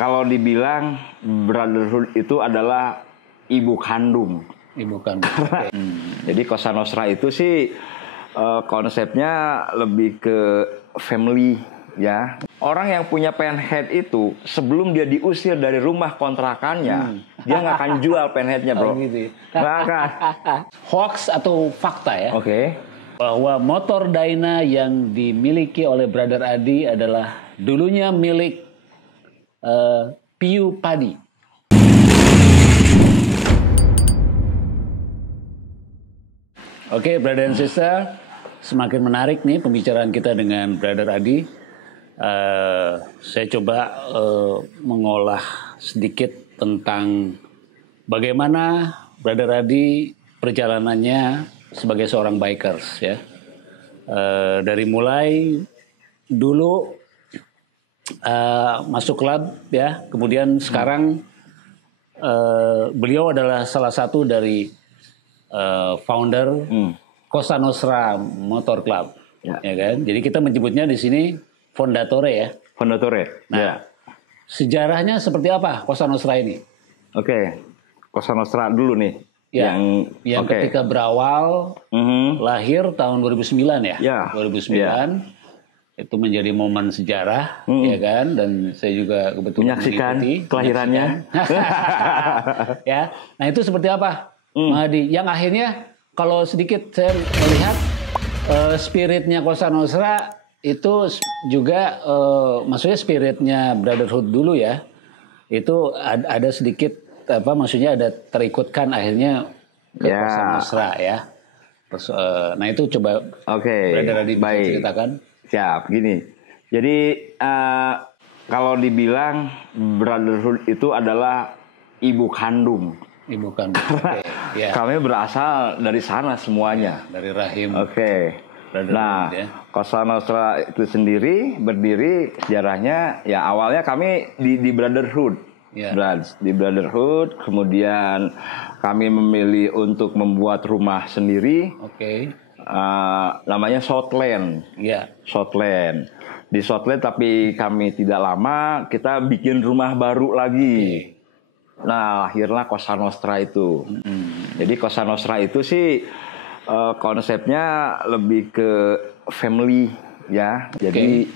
kalau dibilang Brotherhood itu adalah ibu kandung. Ibu kandung. Okay. Jadi Cosa Nostra itu sih konsepnya lebih ke family ya. Orang yang punya penhead itu sebelum dia diusir dari rumah kontrakannya, dia nggak akan jual penheadnya, bro. Oh, gitu. Nggak akan. Hoax atau fakta ya? Oke. Bahwa motor Dyna yang dimiliki oleh Brother Adi adalah dulunya milik Piu Padi. Oke, brother and sister, semakin menarik nih pembicaraan kita dengan Brother Adi. Saya coba mengolah sedikit tentang bagaimana Brother Adi perjalanannya sebagai seorang bikers ya. Dari mulai dulu masuk klub ya, kemudian sekarang beliau adalah salah satu dari founder Cosa Nostra Motor Club, ya kan? Jadi kita menyebutnya di sini fondatore ya. Fondatore. Nah, ya. Sejarahnya seperti apa Cosa Nostra ini? Oke, Cosa Nostra dulu nih. Ya, yang ketika berawal lahir tahun 2009 ya. Ya. 2009 itu menjadi momen sejarah, ya kan? Dan saya juga kebetulan menyaksikan kelahirannya. Ya, nah itu seperti apa, Mahdi? Yang akhirnya kalau sedikit saya melihat spiritnya Cosa Nostra itu juga, maksudnya spiritnya Brotherhood dulu ya, itu ada sedikit apa, maksudnya ada terikutkan akhirnya ke Cosa Nostra ya. Nah itu coba Brother Adi bisa ceritakan. Siap, gini. Jadi kalau dibilang Brotherhood itu adalah ibu kandung. Ibu kandung. Okay. Kami berasal dari sana semuanya. Dari rahim. Nah, Cosa Nostra itu sendiri berdiri sejarahnya ya awalnya kami di Brotherhood. Di Brotherhood, kemudian kami memilih untuk membuat rumah sendiri. Namanya Southland. Southland. Di Southland tapi kami tidak lama kita bikin rumah baru lagi. Nah, lahirlah Cosa Nostra itu. Jadi Cosa Nostra itu sih konsepnya lebih ke family ya. Jadi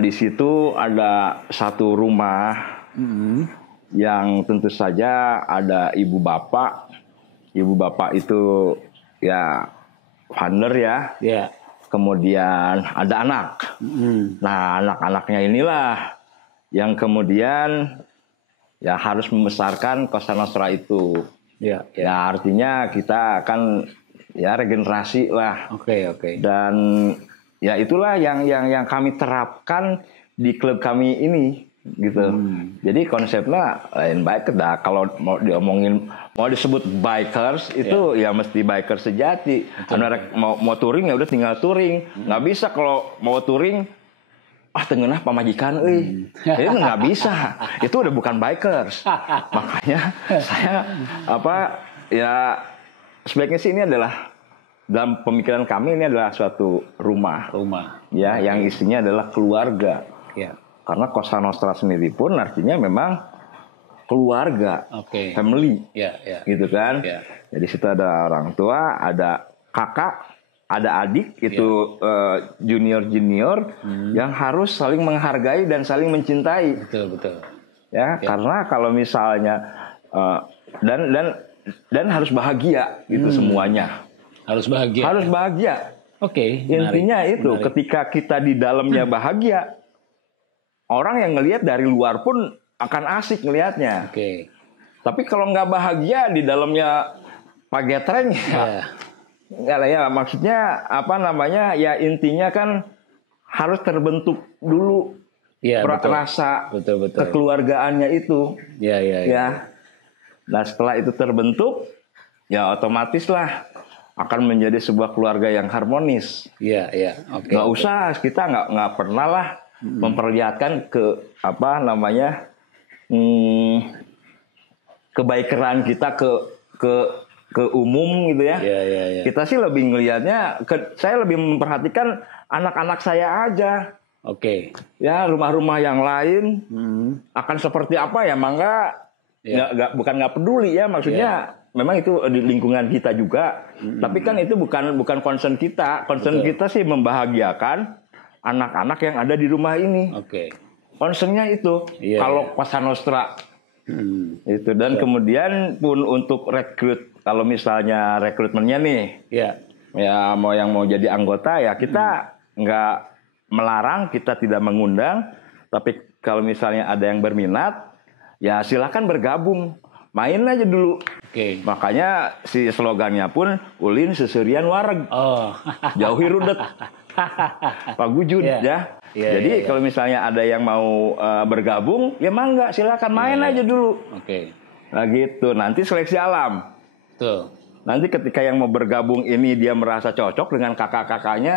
di situ ada satu rumah yang tentu saja ada ibu bapak. Ibu bapak itu ya founder ya. Kemudian ada anak. Nah, anak-anaknya inilah yang kemudian ya harus membesarkan Cosa Nostra itu. Ya artinya kita akan ya regenerasi lah. Dan ya itulah yang kami terapkan di klub kami ini gitu. Jadi konsepnya lain biker dah. Kalau mau disebut bikers itu ya mesti bikers sejati. Mau touring ya udah tinggal touring. Nggak bisa kalau mau touring tengenah pamajikan itu nggak bisa. Itu udah bukan bikers. Makanya saya sebaiknya sih ini adalah dalam pemikiran kami ini adalah suatu rumah ya yang isinya adalah keluarga. Karena Cosa Nostra sendiri pun artinya memang keluarga, family, gitu kan. Jadi situ ada orang tua, ada kakak, ada adik, itu junior yang harus saling menghargai dan saling mencintai. Betul. Ya, karena kalau misalnya dan harus bahagia gitu semuanya. Harus bahagia. Harus bahagia. Intinya itu menarik. Ketika kita di dalamnya bahagia, orang yang ngelihat dari luar pun akan asik ngelihatnya. Tapi kalau nggak bahagia di dalamnya pagetreng nggak lah ya. Maksudnya apa namanya ya intinya kan harus terbentuk dulu rasa kekeluargaannya itu. Ya. Nah setelah itu terbentuk ya otomatis lah akan menjadi sebuah keluarga yang harmonis. Nggak usah kita nggak pernah lah memperlihatkan ke apa namanya kebaikan kita ke umum gitu ya. Kita sih lebih ngelihatnya saya lebih memperhatikan anak-anak saya aja. Oke. Ya rumah-rumah yang lain akan seperti apa ya, mangga bukan nggak peduli ya, maksudnya memang itu di lingkungan kita juga. Tapi kan itu bukan concern kita. Concern kita sih membahagiakan anak-anak yang ada di rumah ini. Oke. Concernnya itu. Kalau Cosa Nostra itu, dan kemudian pun untuk rekrut, kalau misalnya rekrutmennya nih, ya mau jadi anggota ya kita nggak melarang, kita tidak mengundang. Tapi kalau misalnya ada yang berminat, ya silakan bergabung, main aja dulu. Makanya si slogannya pun ulin seserian wareg, jauhi rudet. Pak Gujun ya. Jadi kalau misalnya ada yang mau bergabung, ya mangga silakan main aja dulu. Nah gitu, nanti seleksi alam. Nanti ketika yang mau bergabung ini dia merasa cocok dengan kakak-kakaknya,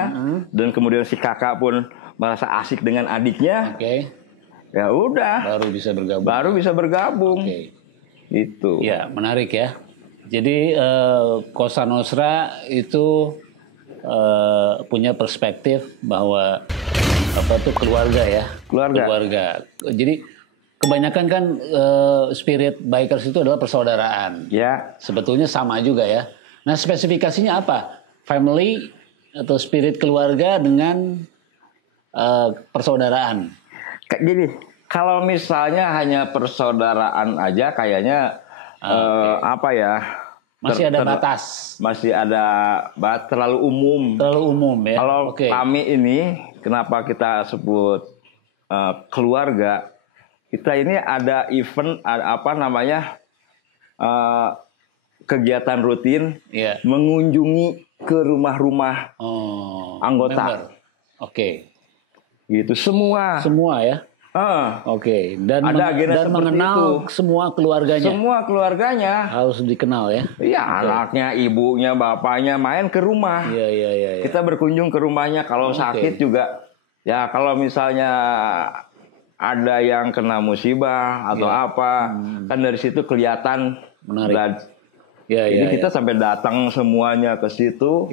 dan kemudian si kakak pun merasa asik dengan adiknya, ya udah. Baru bisa bergabung. Itu. Ya, menarik ya. Jadi Cosa Nostra itu punya perspektif bahwa keluarga ya. Keluarga. Jadi kebanyakan kan spirit bikers itu adalah persaudaraan. Ya. Sebetulnya sama juga ya. Nah, spesifikasinya apa? Family atau spirit keluarga dengan persaudaraan. Kayak gini. Kalau misalnya hanya persaudaraan aja, kayaknya apa ya? Masih ada batas. Masih ada terlalu umum. Terlalu umum ya. Kalau kami ini, kenapa kita sebut keluarga? Kita ini ada event, kegiatan rutin, mengunjungi ke rumah-rumah anggota. Member. Gitu semua ya. Dan mengenal itu. Semua keluarganya harus dikenal ya. Iya, anaknya, ibunya, bapaknya main ke rumah. Iya. Kita berkunjung ke rumahnya. Kalau sakit juga, ya kalau misalnya ada yang kena musibah atau apa, kan dari situ kelihatan. Menarik. Jadi kita sampai datang semuanya ke situ.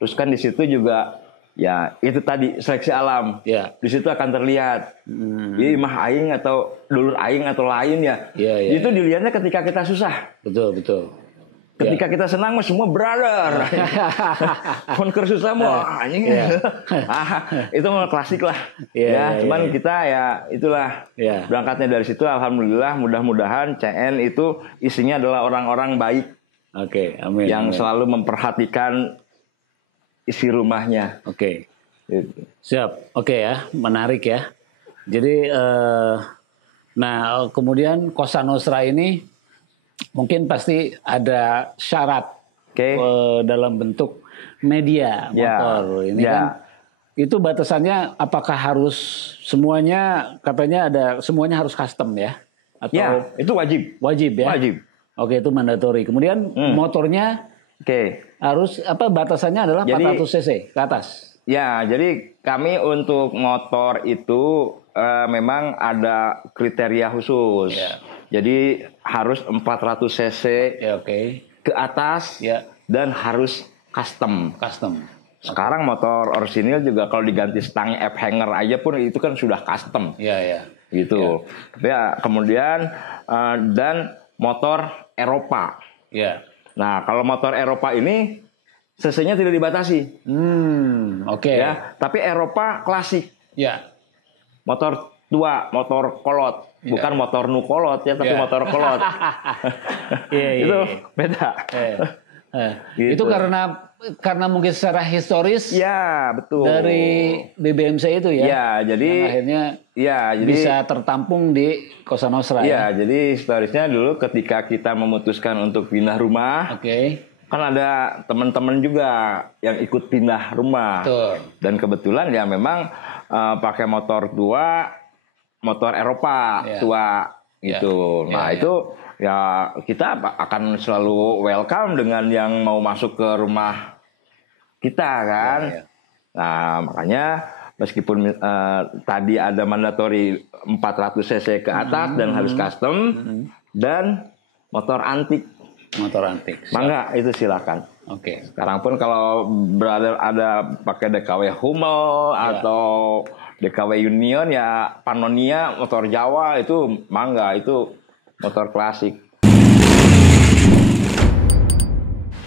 Terus kan di situ juga, ya itu tadi seleksi alam. Di situ akan terlihat imah aing atau dulur aing atau lain ya. Itu dilihatnya ketika kita susah. Betul. Ketika kita senang mah semua brother. Konker susah mah anjing. Itu mah klasik lah. Cuman kita ya itulah. Berangkatnya dari situ, alhamdulillah, mudah-mudahan CN itu isinya adalah orang-orang baik. Amin. Yang selalu memperhatikan isi rumahnya. Gitu. Siap. Ya, menarik ya. Jadi kemudian Cosa Nostra ini mungkin pasti ada syarat dalam bentuk media motor. Ini kan itu batasannya, apakah harus semuanya, katanya semuanya harus custom ya? Atau itu wajib. Wajib ya? Wajib. Itu mandatory. Kemudian motornya harus batasannya adalah 400 cc ke atas. Ya, jadi kami untuk motor itu memang ada kriteria khusus. Jadi harus 400 cc ke atas dan harus custom. Sekarang motor orisinil juga kalau diganti stang F hanger aja pun itu kan sudah custom. Gitu. Ya, kemudian dan motor Eropa. Nah, kalau motor Eropa ini cc-nya tidak dibatasi. Ya, tapi Eropa klasik. Motor tua, motor kolot, bukan motor nu kolot ya, tapi motor kolot. Itu beda. Gitu. Itu karena mungkin secara historis. Betul. Dari BBMC itu ya. Jadi yang akhirnya bisa tertampung di Cosa Nostra. Jadi historisnya dulu ketika kita memutuskan untuk pindah rumah. Kan ada teman-teman juga yang ikut pindah rumah. Dan kebetulan ya memang pakai motor tua, motor Eropa tua gitu. Itu ya kita akan selalu welcome dengan yang mau masuk ke rumah kita kan. Nah, makanya meskipun tadi ada mandatory 400 cc ke atas dan harus custom dan motor antik. Mangga itu silakan. Sekarang pun kalau brother ada pakai DKW Hummel atau DKW Union ya, Pannonia, motor Jawa itu Mangga, itu motor klasik.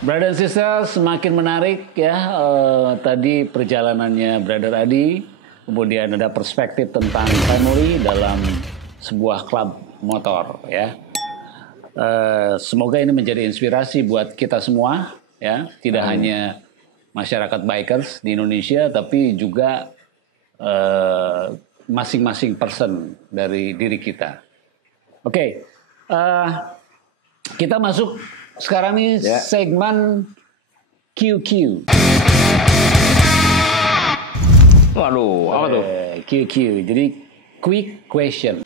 Brother and sister, semakin menarik ya tadi perjalanannya Brother Adi, kemudian ada perspektif tentang family dalam sebuah klub motor ya. Semoga ini menjadi inspirasi buat kita semua ya, tidak hanya masyarakat bikers di Indonesia, tapi juga masing-masing person dari diri kita. Oke, kita masuk sekarang nih segmen QQ. Waduh, apa tuh? QQ, jadi quick question.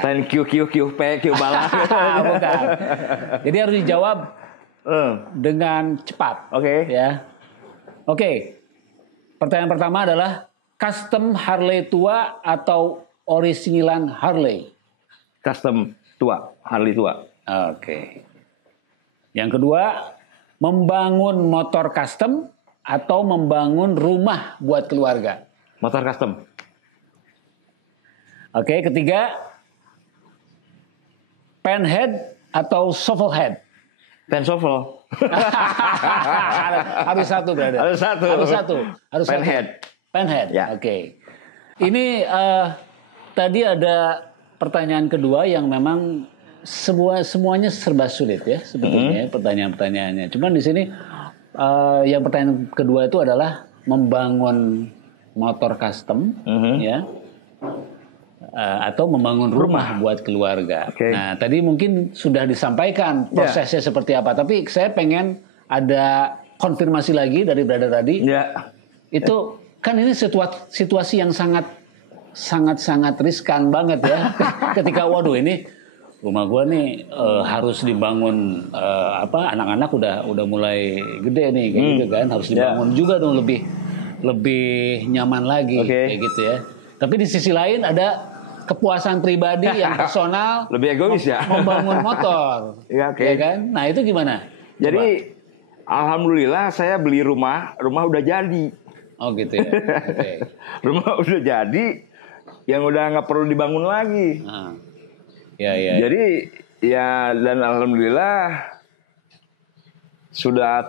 Lain Q balas. Bukan. Jadi harus dijawab dengan cepat. Oke. Ya. Oke. Pertanyaan pertama adalah custom Harley tua atau originalan Harley? Custom tua, Harley tua. Oke. Yang kedua, membangun motor custom atau membangun rumah buat keluarga? Motor custom. Oke, ketiga, penhead atau shovel head? Pen shovel. Harus satu, brother. Harus satu. Penhead. Penhead. Ya. Oke. Ini tadi ada pertanyaan kedua yang memang semuanya serba sulit ya sebetulnya pertanyaan-pertanyaannya. Cuman di sini yang pertanyaan kedua itu adalah membangun motor custom ya. Atau membangun rumah buat keluarga. Okay. Nah, tadi mungkin sudah disampaikan prosesnya seperti apa, tapi saya pengen ada konfirmasi lagi dari Brother Adi. Itu kan ini situasi yang sangat riskan banget ya. Ketika waduh ini rumah gua nih harus dibangun anak-anak udah mulai gede nih kayak gitu kan, harus dibangun juga dong lebih nyaman lagi kayak gitu ya. Tapi di sisi lain ada kepuasan pribadi yang personal, lebih egois ya, membangun motor, ya kan? Nah itu gimana? Jadi alhamdulillah saya beli rumah udah jadi. Oh gitu ya. Okay. Rumah udah jadi, yang udah nggak perlu dibangun lagi. Ya. Jadi ya dan alhamdulillah sudah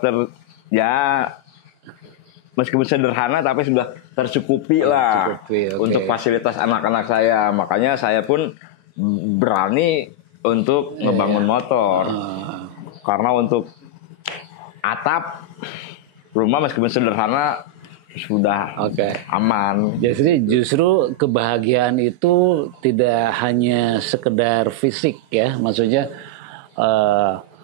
meskipun sederhana tapi sudah tercukupi lah untuk fasilitas anak-anak saya. Makanya saya pun berani untuk ngebangun motor. Karena untuk atap rumah meskipun sederhana sudah aman. Jadi justru kebahagiaan itu tidak hanya sekedar fisik ya, maksudnya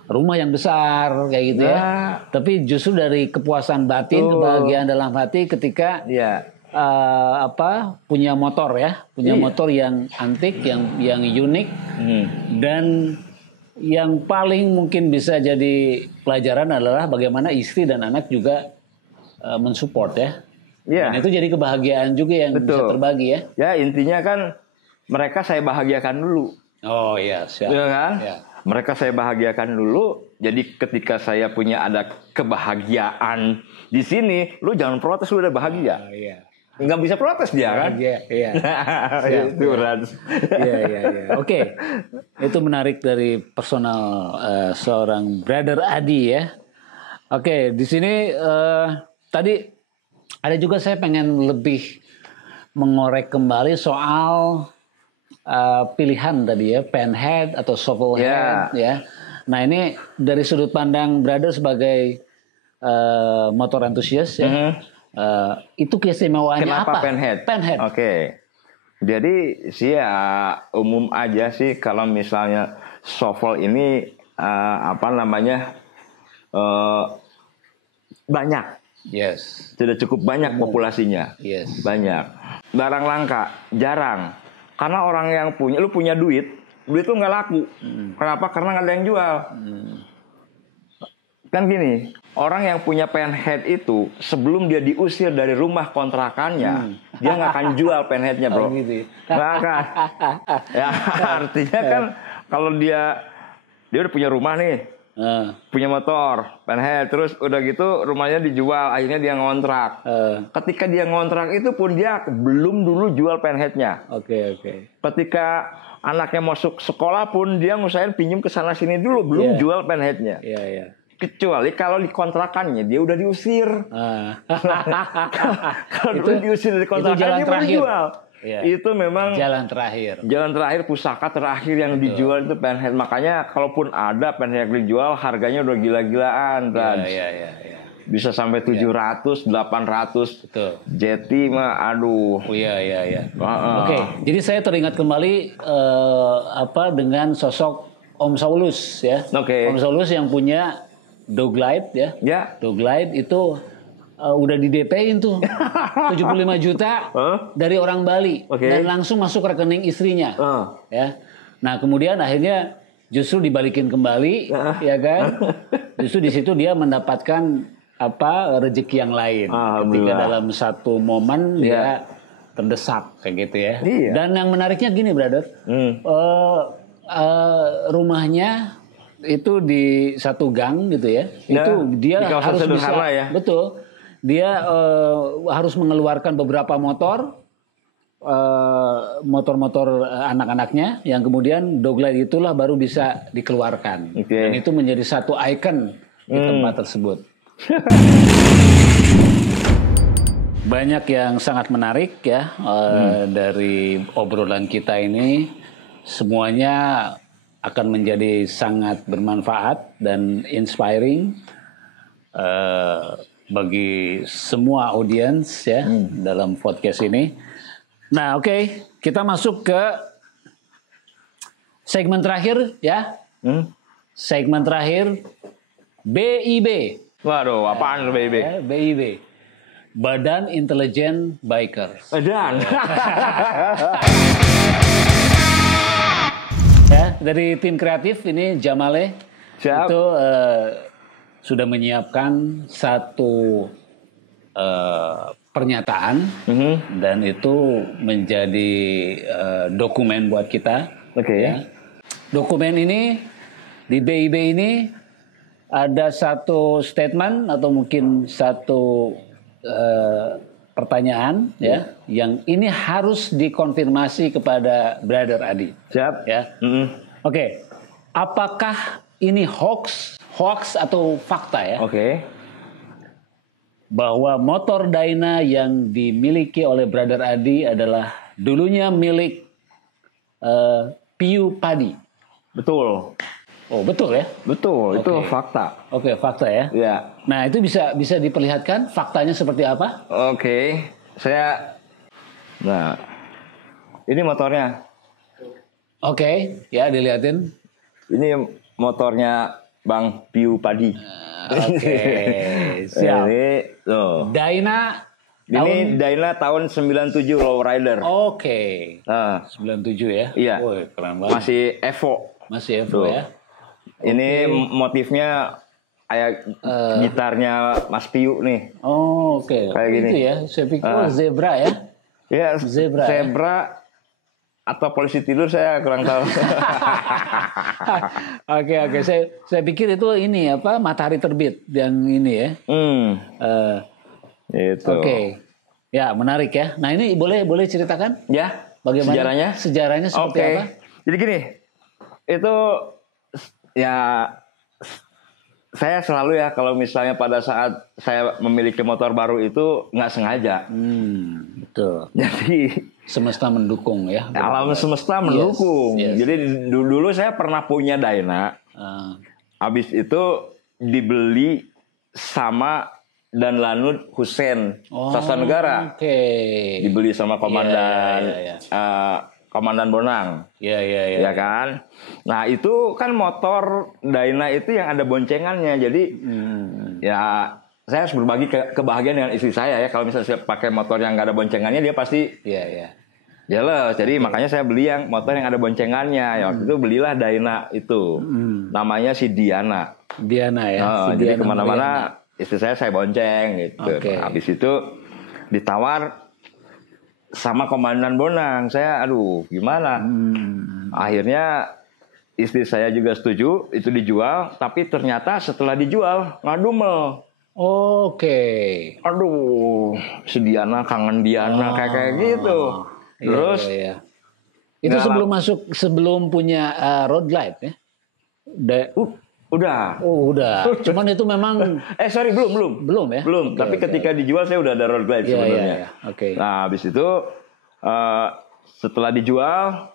rumah yang besar kayak gitu ya. Tapi justru dari kepuasan batin, kebahagiaan dalam hati ketika punya motor ya, motor yang antik, yang unik dan yang paling mungkin bisa jadi pelajaran adalah bagaimana istri dan anak juga mensupport ya. Dan itu jadi kebahagiaan juga yang bisa terbagi ya. Ya intinya kan mereka saya bahagiakan dulu. Oh iya, siap. Ya kan? Ya. Mereka saya bahagiakan dulu. Jadi ketika saya punya ada kebahagiaan di sini, lu jangan protes, lu udah bahagia. Nggak bisa protes dia kan? Iya. Itu Iya. Oke. Itu menarik dari personal seorang Brother Adi ya. Oke, di sini tadi ada juga saya pengen lebih mengorek kembali soal pilihan tadi ya, penhead atau shovel head ya. Nah ini dari sudut pandang Brother sebagai motor entusias ya, itu keistimewaan apa? Penhead. Oke. Jadi sih ya umum aja sih kalau misalnya shovel ini banyak. Yes. Sudah cukup banyak populasinya. Yes. Banyak. Barang langka jarang. Karena orang yang lu punya duit tuh nggak laku. Kenapa? Karena nggak ada yang jual. Kan gini, orang yang punya penhead itu sebelum dia diusir dari rumah kontrakannya, dia nggak akan jual penheadnya, bro. Nggak akan. Ya artinya kan kalau dia udah punya rumah nih, punya motor, penhead, terus udah gitu rumahnya dijual, akhirnya dia ngontrak. Ketika dia ngontrak itu pun dia belum dulu jual penheadnya. Oke. Ketika anaknya masuk sekolah pun dia ngusahain pinjem ke sana sini dulu, belum jual penheadnya. Iya. Kecuali kalau di kontrakannya dia udah diusir. Kalau dulu diusir dari kontrakan dia baru jual. Iya. Itu memang jalan terakhir, pusaka terakhir yang dijual itu penhead. Makanya kalaupun ada penhead yang dijual harganya udah gila-gilaan. Iya. Bisa sampai 700, 800. Betul. Jeti mah aduh. Iya. Oke, jadi saya teringat kembali dengan sosok Om Saulus ya. Om Saulus yang punya Doglide ya. Doglide itu udah di DP-in tuh 75 juta dari orang Bali dan langsung masuk rekening istrinya. Ya. Nah, kemudian akhirnya justru dibalikin kembali ya kan. Justru di situ dia mendapatkan rezeki yang lain. Ketika dalam satu momen dia terdesak kayak gitu ya. Iya. Dan yang menariknya gini, brother. Rumahnya itu di satu gang gitu ya. Itu dia harus bisa ya. Betul. Dia harus mengeluarkan beberapa motor-motor anak-anaknya yang kemudian Doglide itulah baru bisa dikeluarkan. Dan itu menjadi satu ikon di tempat tersebut. Banyak yang sangat menarik ya dari obrolan kita ini. Semuanya akan menjadi sangat bermanfaat dan inspiring bagi semua audiens ya dalam podcast ini. Nah, oke, kita masuk ke segmen terakhir ya. Segmen terakhir BIB. Waduh, apaan BIB? BIB. Badan Intelijen Bikers. Badan. Ya, dari tim kreatif ini Jamale. Siap. Itu sudah menyiapkan satu pernyataan dan itu menjadi dokumen buat kita. Ya. Dokumen ini di BIB ini ada satu statement atau mungkin satu pertanyaan ya yang ini harus dikonfirmasi kepada Brother Adi. Siap. Ya. Oke. Apakah ini hoax atau fakta ya? Bahwa motor Dyna yang dimiliki oleh Brother Adi adalah dulunya milik Piu Padi. Betul. Oh, betul ya? Betul, itu fakta. Oke, fakta ya. Ya. Nah, itu bisa diperlihatkan faktanya seperti apa? Nah, ini motornya. Ya, dilihatin. Ini motornya Bang Piu Padi. Siap. Ini loh. Dyna tahun 97 lowrider. 97 ya. Iya. Woy, keren banget. Masih Evo tuh. ya. Ini motifnya kayak gitarnya Mas Piu nih. Kayak gini. Itu ya. Saya pikir zebra ya. Iya, zebra atau polisi tidur saya kurang tahu. Oke. Saya pikir itu ini matahari terbit yang ini ya. Itu. Ya, menarik ya. Nah, ini boleh ceritakan? Ya. Bagaimana? Sejarahnya seperti apa? Jadi gini. Itu ya saya selalu ya kalau misalnya pada saat saya memiliki motor baru itu nggak sengaja. Betul. Jadi semesta mendukung ya. Alam semesta mendukung. Yes. Jadi dulu saya pernah punya Dyna. Habis itu dibeli sama Dan Lanud Hussein Sasanegara. Dibeli sama komandan Komandan Bonang. Ya kan. Nah, itu kan motor Dyna itu yang ada boncengannya. Jadi ya saya harus berbagi kebahagiaan dengan istri saya ya. Kalau misalnya saya pakai motor yang nggak ada boncengannya, dia pasti jealous. Jadi makanya saya beli yang motor yang ada boncengannya. Ya, waktu itu belilah Dyna itu. Namanya si Diana. Ya. Jadi kemana-mana istri saya bonceng gitu. Habis itu ditawar sama Komandan Bonang. Saya gimana? Akhirnya istri saya juga setuju itu dijual, tapi ternyata setelah dijual ngadumel. Oke. Aduh, si Diana kangen Diana kayak gitu. Terus itu sebelum punya road glide ya? Udah. Oh, udah. Cuman itu memang sorry belum ya. Belum. Tapi ketika dijual saya udah ada road glide sebenarnya. Oke. Nah, habis itu setelah dijual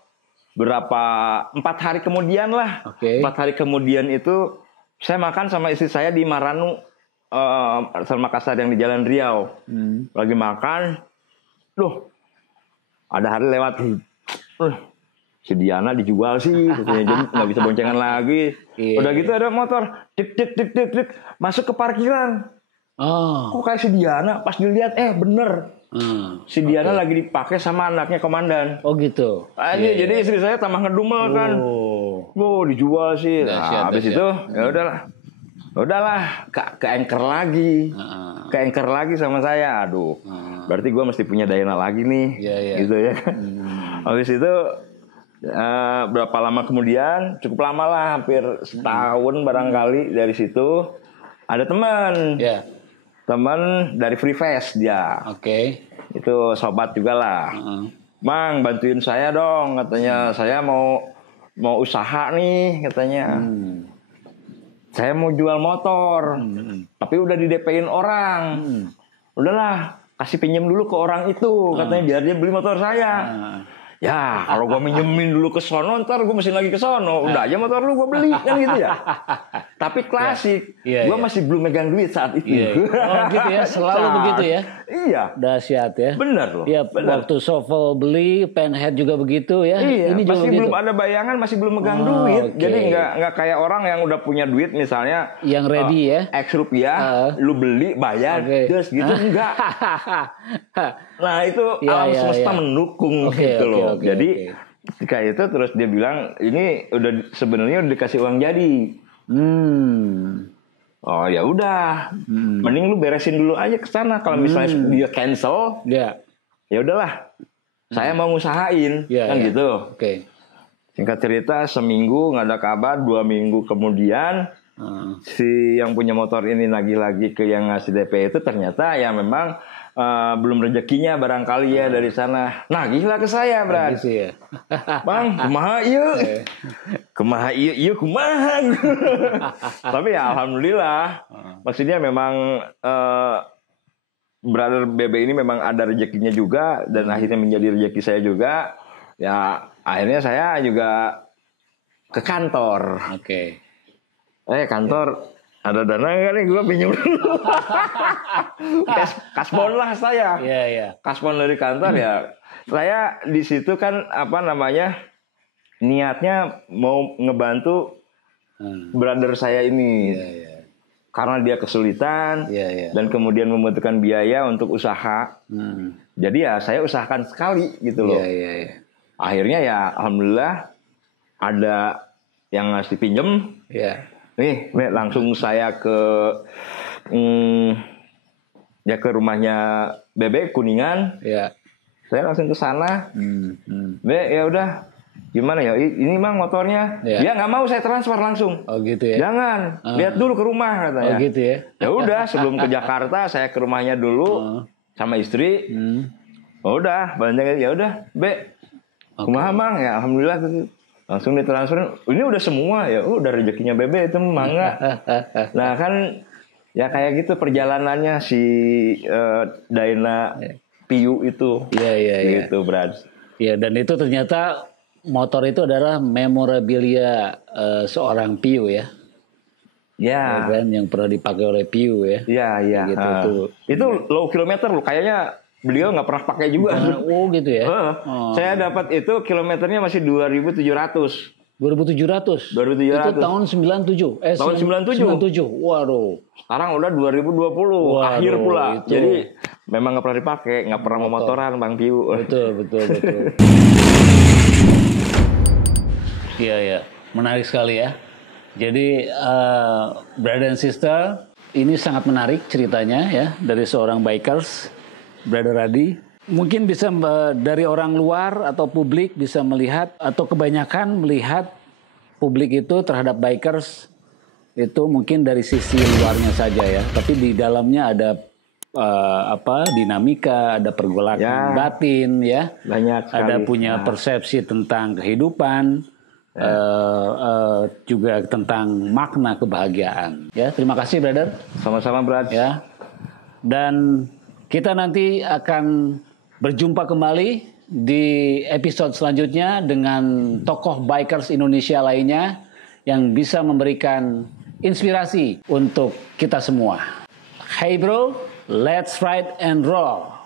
4 hari kemudian lah. 4 hari kemudian itu saya makan sama istri saya di Maranu Asal Makassar yang di Jalan Riau. Lagi makan, ada hari lewat, si Diana dijual sih, jadi nggak bisa boncengan lagi. Udah gitu ada motor, dik, masuk ke parkiran. Kok kayak si Diana? Pas dilihat, bener. Si Diana lagi dipakai sama anaknya komandan. Oh gitu. Jadi istri saya tambah ngedumel kan. Dijual sih. Nah, habis itu udahlah ke anchor lagi. Ke anchor lagi sama saya. Aduh. Berarti gue mesti punya Diana lagi nih. Gitu ya. Habis itu berapa lama kemudian, cukup lama lah, hampir setahun barangkali, dari situ ada teman. Teman dari Free Fest dia. Itu sobat juga lah. Bang, bantuin saya dong, katanya. Saya mau usaha nih, katanya. Saya mau jual motor, tapi udah di DP-in orang. Udahlah, kasih pinjam dulu ke orang itu, katanya, biar dia beli motor saya. Ya, kalau gue minjemin dulu ke sono, ntar gue mesti lagi ke sono. Udah aja motor lu gue beli, kan gitu ya. Tapi klasik, gue masih belum megang duit saat itu. Oh gitu ya, selalu begitu ya. Iya. Dahsyat ya. Bener loh. Ya, waktu Sovel beli, Penhead juga begitu ya. Iya, ini masih belum ada bayangan, masih belum megang duit. Jadi nggak kayak orang yang udah punya duit, misalnya yang ready ya. X rupiah, lu beli, bayar, terus gitu, enggak. Nah itu alam semesta mendukung gitu loh. Jadi ketika itu terus dia bilang, ini sebenarnya udah dikasih uang jadi. Oh ya udah, mending lu beresin dulu aja ke sana. Kalau misalnya dia cancel, ya udahlah, saya mau ngusahain, kan gitu. Singkat cerita, seminggu nggak ada kabar, 2 minggu kemudian si yang punya motor ini lagi ke yang ngasih DP itu ternyata ya memang belum rezekinya barangkali ya dari sana. Nagihlah ke saya, Brad. Ya. Bang, kumaha ieu? Kumaha ieu kumaha. Tapi ya alhamdulillah. Maksudnya memang Brother BB ini memang ada rezekinya juga, dan akhirnya menjadi rezeki saya juga. Ya, akhirnya saya juga ke kantor. Kantor, ada dana nggak nih, gue pinjam dulu. Kasbon lah saya. Kasbon dari kantor ya. Saya di situ kan niatnya mau ngebantu brother saya ini. Karena dia kesulitan dan kemudian membutuhkan biaya untuk usaha. Jadi ya saya usahakan sekali gitu loh. Akhirnya ya alhamdulillah ada yang ngasih pinjem. Nih, langsung saya ke ke rumahnya Bebek Kuningan. Saya langsung ke sana. Ya udah, gimana ya? Ini Bang motornya. Dia nggak mau saya transfer langsung. Oh gitu ya. Jangan, lihat dulu ke rumah, katanya. Oh gitu ya. Ya udah, sebelum ke Jakarta saya ke rumahnya dulu sama istri. Udah, banyak ya udah, kumaha Bang? Ya alhamdulillah langsung ditransfer. Ini udah semua ya, udah rezekinya Bebe itu mangga. Nah kan ya kayak gitu perjalanannya si Daina Piu itu. Gitu, Brad. Iya, dan itu ternyata motor itu adalah memorabilia seorang Piu ya. Ya kan, yang pernah dipakai oleh Piu ya. Iya. Gitu, itu low kilometer loh, kayaknya beliau nggak pernah pakai juga. Oh gitu ya. Saya dapat itu kilometernya masih 2.700. 2.700. Itu tahun 97. Tahun 97. Waduh. Sekarang udah 2020. Akhir pula. Itu. Jadi memang nggak pernah dipakai, nggak pernah mau motoran Bang Piu. Betul. Iya. Menarik sekali ya. Jadi brother and sister, ini sangat menarik ceritanya ya, dari seorang bikers, Brother Radi. Mungkin bisa dari orang luar atau publik bisa melihat, atau kebanyakan melihat publik itu terhadap bikers itu mungkin dari sisi luarnya saja ya, tapi di dalamnya ada dinamika, ada pergolakan batin ya, banyak sekali. Ada punya persepsi tentang kehidupan, juga tentang makna kebahagiaan. Ya, terima kasih, brother. Sama-sama, brother. Ya, dan kita nanti akan berjumpa kembali di episode selanjutnya dengan tokoh bikers Indonesia lainnya yang bisa memberikan inspirasi untuk kita semua. Hey bro, let's ride and roll.